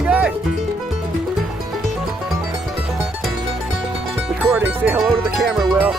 on, guys. Recording. Say hello to the camera, Will.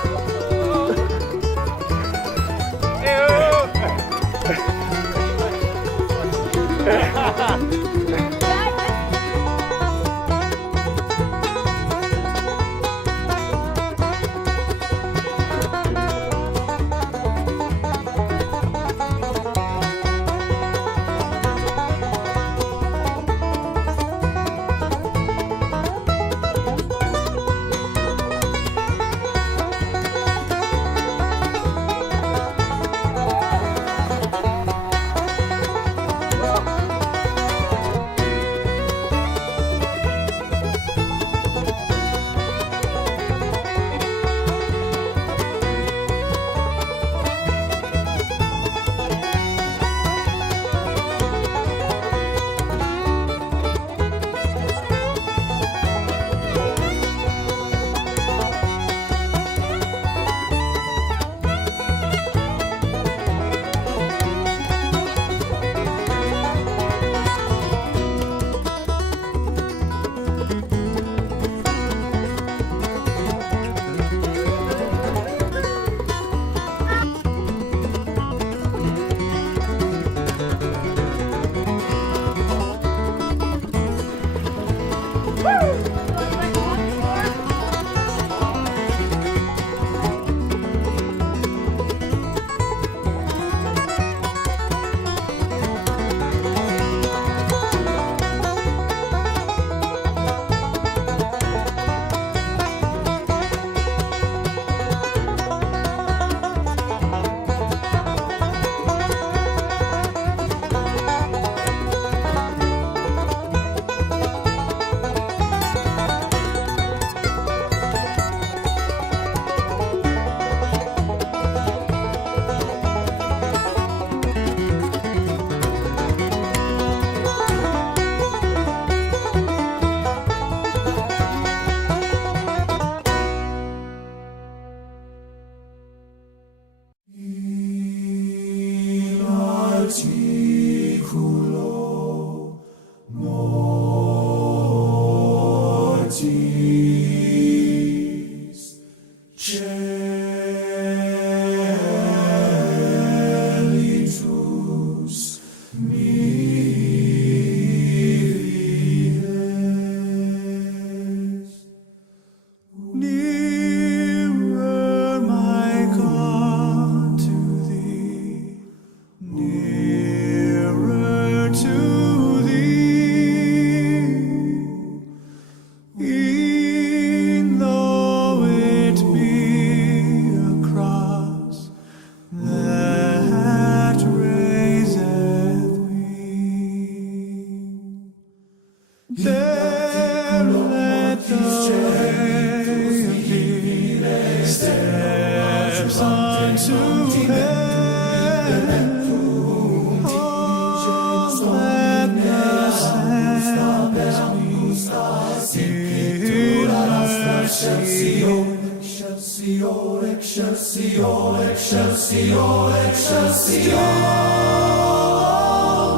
Excelsior, excelsior, excelsior, excelsior.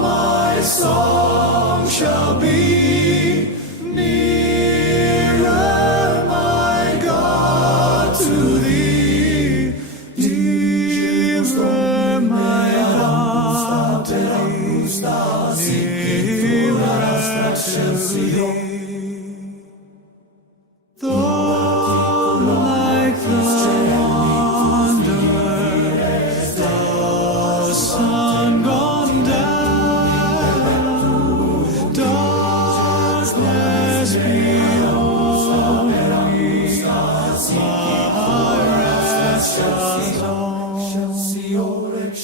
My song shall be nearer, my God, to thee. Nearer, my God, to thee. Nearer to thee.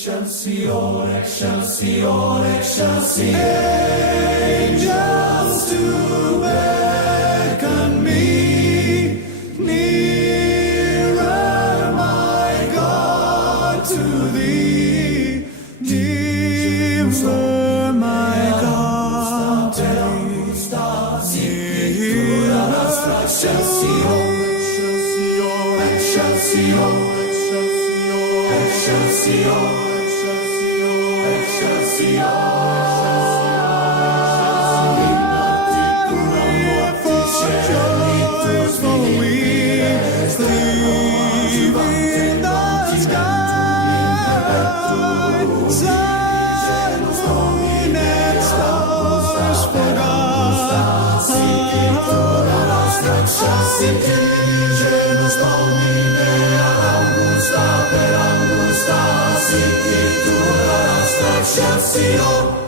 Excelsior, excelsior, excelsior. Angels to beckon me nearer, my God, to thee. Nearer, my God, to thee. Nearer, excelsior, excelsior, excelsior, excelsior. Excelsior, lasciassi che non stomine Augusta per Augusta, sì che tu la lasciassi